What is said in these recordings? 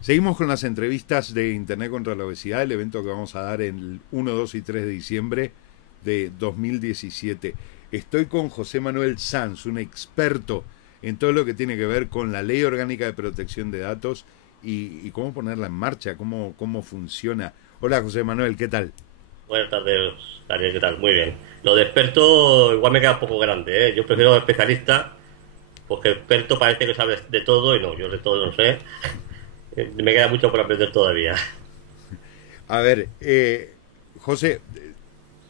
Seguimos con las entrevistas de Internet contra la Obesidad, el evento que vamos a dar el 1, 2 y 3 de diciembre de 2017. Estoy con José Manuel Sanz, un experto en todo lo que tiene que ver con la Ley Orgánica de Protección de Datos y cómo ponerla en marcha, cómo funciona. Hola José Manuel, ¿qué tal? Buenas tardes, Daniel, ¿qué tal? Muy bien. Lo de experto igual me queda un poco grande, ¿eh? Yo prefiero especialista, porque experto parece que sabes de todo y no, yo de todo no sé. Me queda mucho por aprender todavía. A ver, José,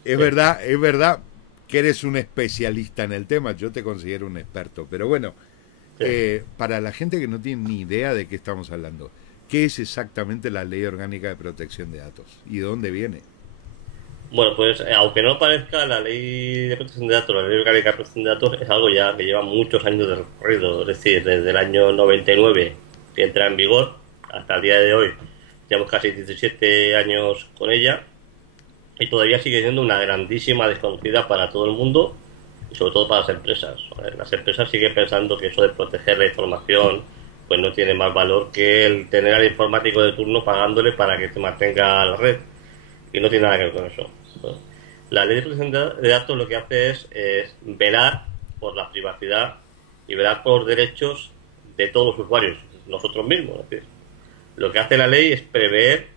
Sí, es verdad que eres un especialista en el tema, yo te considero un experto, pero bueno, sí. para la gente que no tiene ni idea de qué estamos hablando, ¿qué es exactamente la Ley Orgánica de Protección de Datos y de dónde viene? Bueno, pues aunque no parezca, la ley de protección de datos, la ley orgánica de protección de datos es algo ya que lleva muchos años de recorrido, es decir, desde el año 99 que entra en vigor hasta el día de hoy, llevamos casi 17 años con ella y todavía sigue siendo una grandísima desconocida para todo el mundo y sobre todo para las empresas. Las empresas siguen pensando que eso de proteger la información pues no tiene más valor que el tener al informático de turno pagándole para que te mantenga la red y no tiene nada que ver con eso. Bueno, la ley de protección de datos lo que hace es velar por la privacidad y velar por los derechos de todos los usuarios, nosotros mismos. Es decir, lo que hace la ley es prever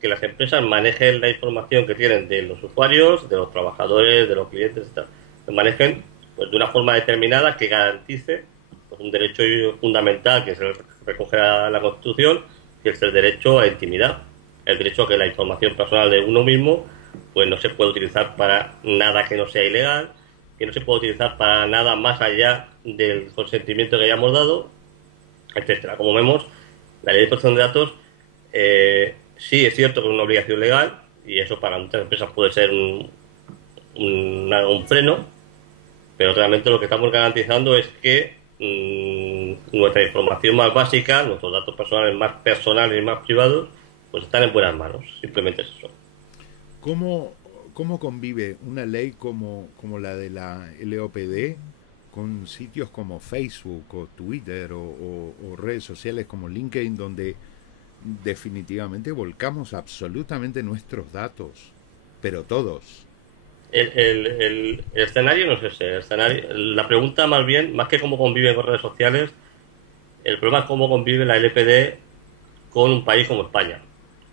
que las empresas manejen la información que tienen de los usuarios, de los trabajadores, de los clientes, etc. Lo manejen pues, de una forma determinada que garantice pues, un derecho fundamental que se recoge a la Constitución, que es el derecho a la intimidad, el derecho a que la información personal de uno mismo pues no se puede utilizar para nada que no sea ilegal, que no se puede utilizar para nada más allá del consentimiento que hayamos dado, etcétera. Como vemos, la ley de protección de datos sí es cierto que es una obligación legal y eso para muchas empresas puede ser un freno, pero realmente lo que estamos garantizando es que nuestra información más básica, nuestros datos personales y más privados, pues están en buenas manos. Simplemente es eso. ¿Cómo, cómo convive una ley como la de la LOPD con sitios como Facebook o Twitter o redes sociales como LinkedIn donde definitivamente volcamos absolutamente nuestros datos, pero todos? El escenario no es ese. La pregunta más bien, más que cómo conviven con redes sociales, el problema es cómo convive la LPD con un país como España,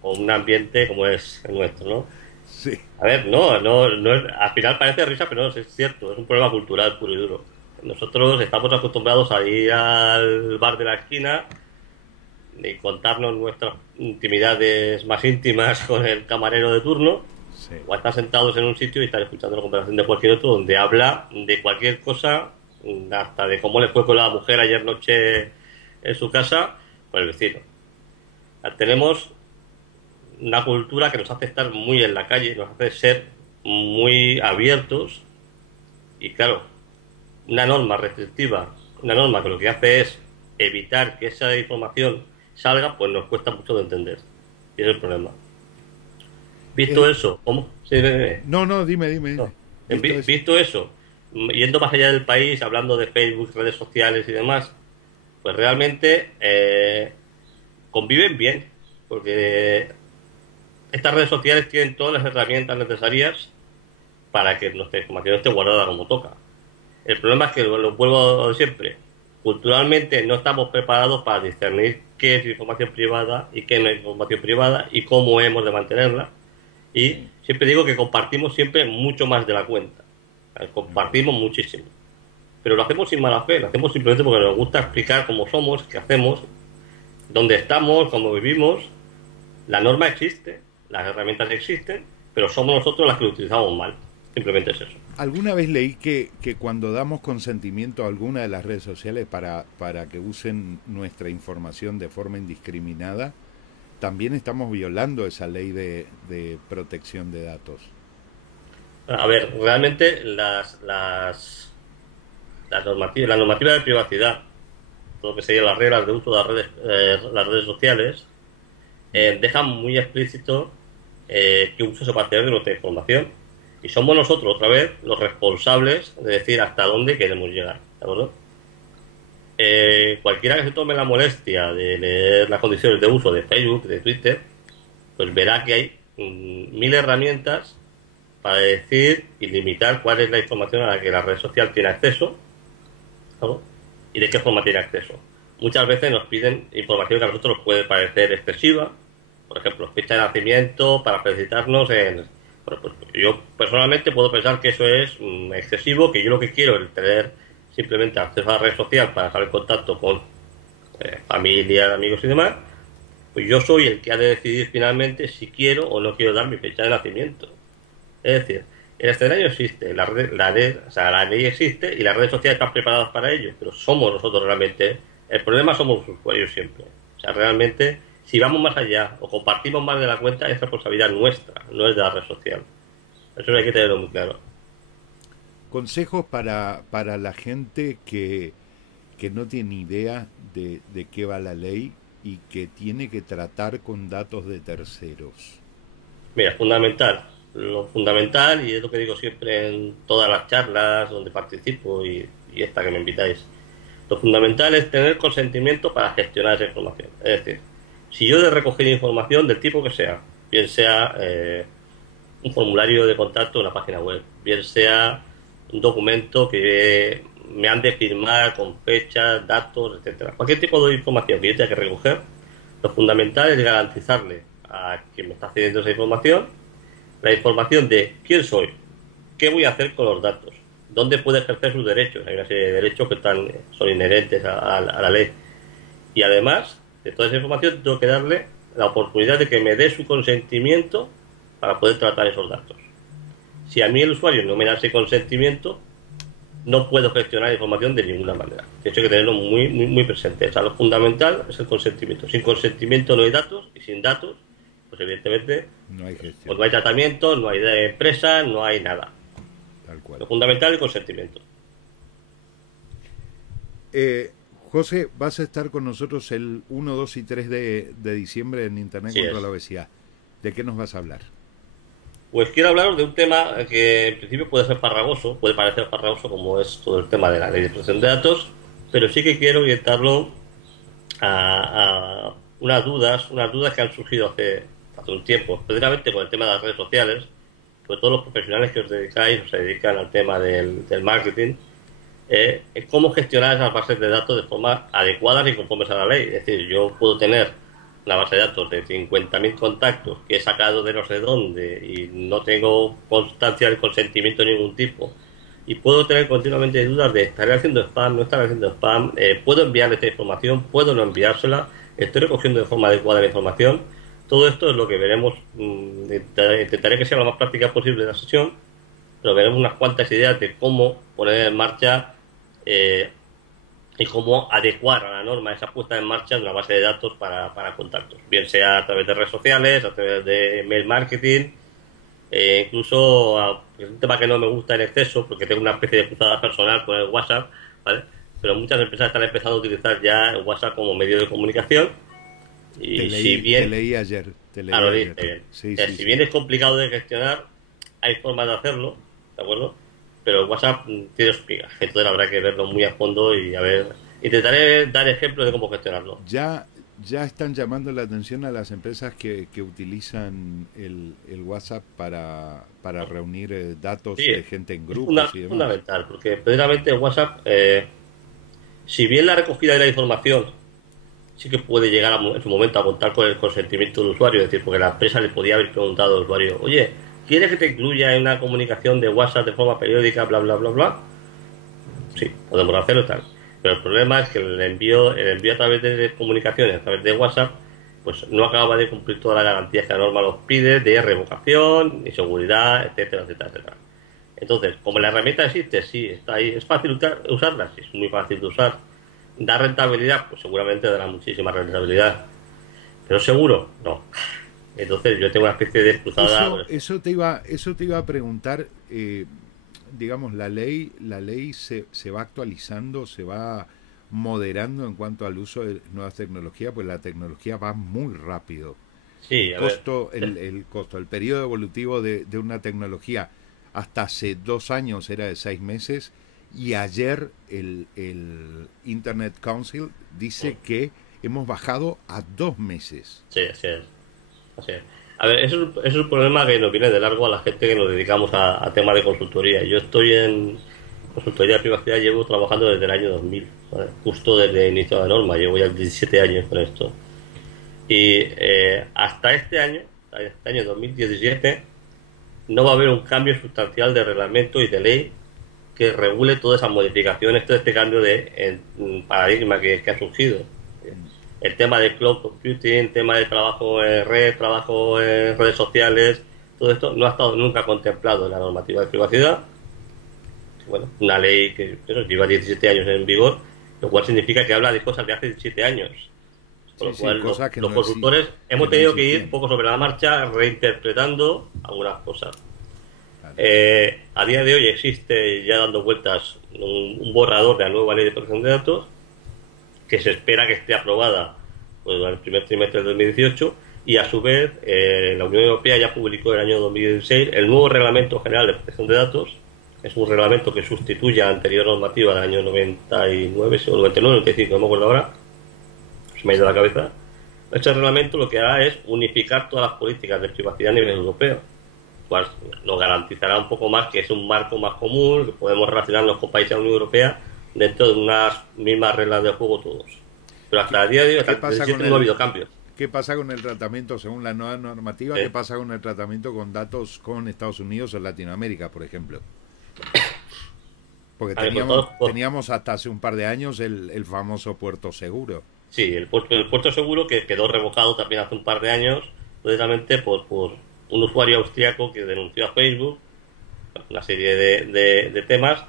o un ambiente como es el nuestro, ¿no? Sí. A ver, no es, al final parece risa, pero no, es cierto, es un problema cultural puro y duro. Nosotros estamos acostumbrados a ir al bar de la esquina y contarnos nuestras intimidades más íntimas con el camarero de turno, Sí. o a estar sentados en un sitio y estar escuchando la conversación de cualquier otro donde habla de cualquier cosa, hasta de cómo le fue con la mujer ayer noche en su casa, con el vecino. Tenemos una cultura que nos hace estar muy en la calle, nos hace ser muy abiertos y claro, una norma restrictiva, una norma que lo que hace es evitar que esa información salga, pues nos cuesta mucho de entender. Y ese es el problema. Visto Eh, eso, ¿cómo? Sí, no, no, dime. no. ¿Visto eso? Visto eso, yendo más allá del país, hablando de Facebook, redes sociales y demás, pues realmente conviven bien, porque estas redes sociales tienen todas las herramientas necesarias para que nuestra información esté guardada como toca. El problema es que, lo vuelvo a siempre, culturalmente no estamos preparados para discernir qué es información privada y qué no es información privada y cómo hemos de mantenerla. Y Sí. siempre digo que compartimos siempre mucho más de la cuenta. Ajá. Compartimos muchísimo. Pero lo hacemos sin mala fe, lo hacemos simplemente porque nos gusta explicar cómo somos, qué hacemos, dónde estamos, cómo vivimos. La norma existe, las herramientas existen, pero somos nosotros las que lo utilizamos mal. Simplemente es eso. Alguna vez leí que cuando damos consentimiento a alguna de las redes sociales para que usen nuestra información de forma indiscriminada, también estamos violando esa ley de protección de datos. A ver, realmente la normativa de privacidad, todo lo que sería las reglas de uso de las redes sociales, dejan muy explícito qué uso se puede hacer de nuestra información. Y somos nosotros, otra vez, los responsables de decir hasta dónde queremos llegar. ¿De acuerdo? cualquiera que se tome la molestia de leer las condiciones de uso de Facebook, de Twitter, pues verá que hay 1000 herramientas para decir y limitar cuál es la información a la que la red social tiene acceso, ¿no? Y de qué forma tiene acceso. Muchas veces nos piden información que a nosotros nos puede parecer excesiva, por ejemplo, fecha de nacimiento para felicitarnos en... Bueno, pues yo personalmente puedo pensar que eso es excesivo, que yo lo que quiero es tener simplemente acceso a la red social para estar en contacto con familia, amigos y demás. Pues yo soy el que ha de decidir finalmente si quiero o no quiero dar mi fecha de nacimiento. Es decir, el escenario existe, la ley existe y las redes sociales están preparadas para ello, pero somos nosotros realmente, el problema somos los usuarios siempre. O sea, realmente, si vamos más allá o compartimos más de la cuenta, es responsabilidad nuestra, no es de la red social. Eso hay que tenerlo muy claro. Consejos para la gente que no tiene idea de qué va la ley y que tiene que tratar con datos de terceros. Mira, fundamental. Lo fundamental, y es lo que digo siempre en todas las charlas donde participo y esta que me invitáis, lo fundamental es tener consentimiento para gestionar esa información. Es decir, si yo he de recoger información del tipo que sea, bien sea un formulario de contacto en una página web, bien sea un documento que me han de firmar con fechas, datos, etcétera, cualquier tipo de información que yo tenga que recoger, lo fundamental es garantizarle a quien me está cediendo esa información la información de quién soy, qué voy a hacer con los datos, dónde puede ejercer sus derechos. Hay una serie de derechos que son inherentes a la ley. Y además de toda esa información, tengo que darle la oportunidad de que me dé su consentimiento para poder tratar esos datos. Si a mí el usuario no me da ese consentimiento, no puedo gestionar la información de ninguna manera. De hecho, hay que tenerlo muy, muy, muy presente. O sea, lo fundamental es el consentimiento. Sin consentimiento no hay datos, y sin datos, pues evidentemente no hay gestión. Pues no hay tratamiento, no hay de empresa, no hay nada. Tal cual. Lo fundamental es el consentimiento. José, vas a estar con nosotros el 1, 2 y 3 de diciembre en Internet contra la Obesidad. ¿De qué nos vas a hablar? Pues quiero hablaros de un tema que en principio puede ser farragoso, puede parecer farragoso como es todo el tema de la ley de protección de datos, pero sí que quiero orientarlo a unas dudas que han surgido hace un tiempo, precisamente con el tema de las redes sociales, sobre todo los profesionales que os se dedican al tema del marketing, cómo gestionar esas bases de datos de forma adecuada y conformes a la ley. Es decir, yo puedo tener una base de datos de 50.000 contactos que he sacado de no sé dónde y no tengo constancia del consentimiento de ningún tipo, y puedo tener continuamente dudas de estaré haciendo spam, no estaré haciendo spam, puedo enviarle esta información, puedo no enviársela, estoy recogiendo de forma adecuada la información. Todo esto es lo que veremos. Intentaré que sea lo más práctica posible la sesión, pero veremos unas cuantas ideas de cómo poner en marcha y cómo adecuar a la norma esa puesta en marcha de una base de datos para contactos, bien sea a través de redes sociales, a través de mail marketing, incluso es un tema que no me gusta en exceso porque tengo una especie de cruzada personal con el WhatsApp, ¿vale? Pero muchas empresas están empezando a utilizar ya el WhatsApp como medio de comunicación. Y te leí ayer. Sí, si bien es complicado de gestionar, hay formas de hacerlo, ¿de acuerdo? Pero el WhatsApp tiene sus pigas, entonces habrá que verlo muy a fondo y a ver. Intentaré dar ejemplos de cómo gestionarlo. Ya están llamando la atención a las empresas que utilizan el WhatsApp para reunir datos de gente en grupos y demás. Es fundamental, porque precisamente el WhatsApp, si bien la recogida de la información sí que puede llegar en su momento a contar con el consentimiento del usuario, es decir, porque la empresa le podía haber preguntado al usuario, oye, ¿quieres que te incluya en una comunicación de WhatsApp de forma periódica, bla, bla, bla, bla? Sí, podemos hacerlo y tal. Pero el problema es que el envío a través de comunicaciones, a través de WhatsApp, pues no acaba de cumplir todas las garantías que la norma nos pide de revocación, inseguridad, etcétera, etcétera, etcétera. Entonces, como la herramienta existe, sí, está ahí, es fácil usarla, sí, es muy fácil de usar. ¿Da rentabilidad? Pues seguramente dará muchísima rentabilidad. ¿Pero seguro? No. Entonces yo tengo una especie de cruzada. Eso te iba a preguntar. Digamos, la ley se va actualizando, se va moderando en cuanto al uso de nuevas tecnologías, pues la tecnología va muy rápido. Sí, el costo, el periodo evolutivo de una tecnología hasta hace 2 años era de 6 meses Y ayer el Internet Council dice que hemos bajado a 2 meses. Sí, así es. Así es. A ver, es un problema que nos viene de largo a la gente que nos dedicamos a temas de consultoría. Yo estoy en consultoría de privacidad, llevo trabajando desde el año 2000, ¿vale? Justo desde el inicio de la norma, llevo ya 17 años con esto. Y hasta este año 2017, no va a haber un cambio sustancial de reglamento y de ley que regule todas esas modificaciones, todo este cambio de paradigma que ha surgido. El tema de cloud computing, el tema de trabajo en red, trabajo en redes sociales, todo esto no ha estado nunca contemplado en la normativa de privacidad. Bueno, una ley que lleva 17 años en vigor, lo cual significa que habla de cosas de hace 17 años. Con lo cual, los consultores hemos tenido que ir un poco sobre la marcha reinterpretando algunas cosas. A día de hoy existe ya dando vueltas un borrador de la nueva ley de protección de datos que se espera que esté aprobada pues, en el primer trimestre del 2018 y a su vez la Unión Europea ya publicó en el año 2016 el nuevo Reglamento General de Protección de Datos. Es un reglamento que sustituye a la anterior normativa del año 99 o 99, 95, no me acuerdo ahora, se me ha ido la cabeza. Este reglamento lo que hará es unificar todas las políticas de privacidad a nivel europeo, cual nos garantizará un poco más que es un marco más común, que podemos relacionarnos con países de la Unión Europea dentro de unas mismas reglas de juego todos. Pero hasta el día de hoy, hasta el 2017 no ha habido cambios. ¿Qué pasa con el tratamiento según la nueva normativa? ¿Qué pasa con el tratamiento con datos con Estados Unidos o Latinoamérica, por ejemplo? Porque teníamos hasta hace un par de años el famoso puerto seguro. Sí, el puerto seguro que quedó revocado también hace un par de años, precisamente por un usuario austriaco que denunció a Facebook una serie de temas,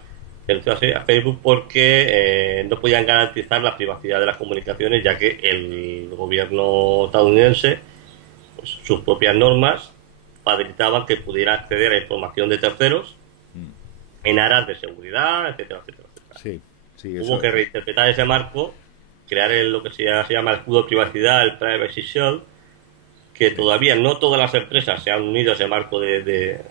denunció a Facebook porque no podían garantizar la privacidad de las comunicaciones, ya que el gobierno estadounidense, pues, sus propias normas facilitaban que pudiera acceder a información de terceros en aras de seguridad, etcétera, etcétera, etcétera. Sí, hubo que reinterpretar ese marco, crear lo que se llama el escudo de privacidad, el Privacy Shield, que todavía no todas las empresas se han unido a ese marco de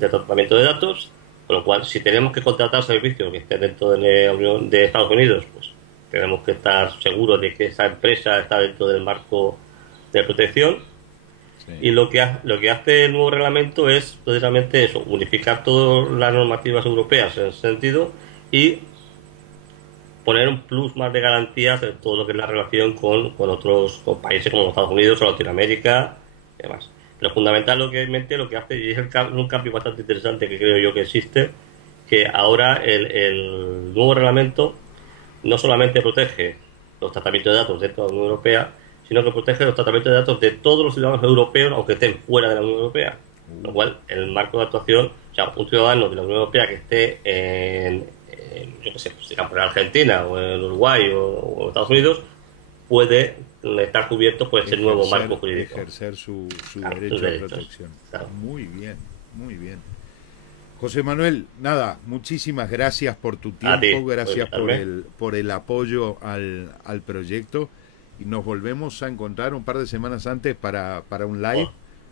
tratamiento de datos, con lo cual si tenemos que contratar servicios que estén dentro de Estados Unidos, pues tenemos que estar seguros de que esa empresa está dentro del marco de protección. Sí. Y lo que hace el nuevo reglamento es precisamente eso, unificar todas las normativas europeas en ese sentido y poner un plus más de garantías en todo lo que es la relación con otros países como Estados Unidos o Latinoamérica y demás. Pero fundamental lo que hace, y es un cambio bastante interesante que creo yo que existe, que ahora el nuevo reglamento no solamente protege los tratamientos de datos dentro de la Unión Europea, sino que protege los tratamientos de datos de todos los ciudadanos europeos, aunque estén fuera de la Unión Europea. Lo cual, en el marco de actuación, o sea, un ciudadano de la Unión Europea que esté yo qué sé, pues, en Argentina o en Uruguay o Estados Unidos, puede estar cubierto por ese nuevo marco jurídico. Ejercer su derecho de protección. Claro. Muy bien, muy bien. José Manuel, nada, muchísimas gracias por tu tiempo, gracias por el apoyo al proyecto. Y nos volvemos a encontrar un par de semanas antes para un live.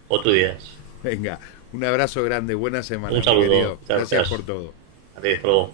Otro día. Venga, un abrazo grande, buena semana. Un saludo. Querido. Gracias por todo. Adiós.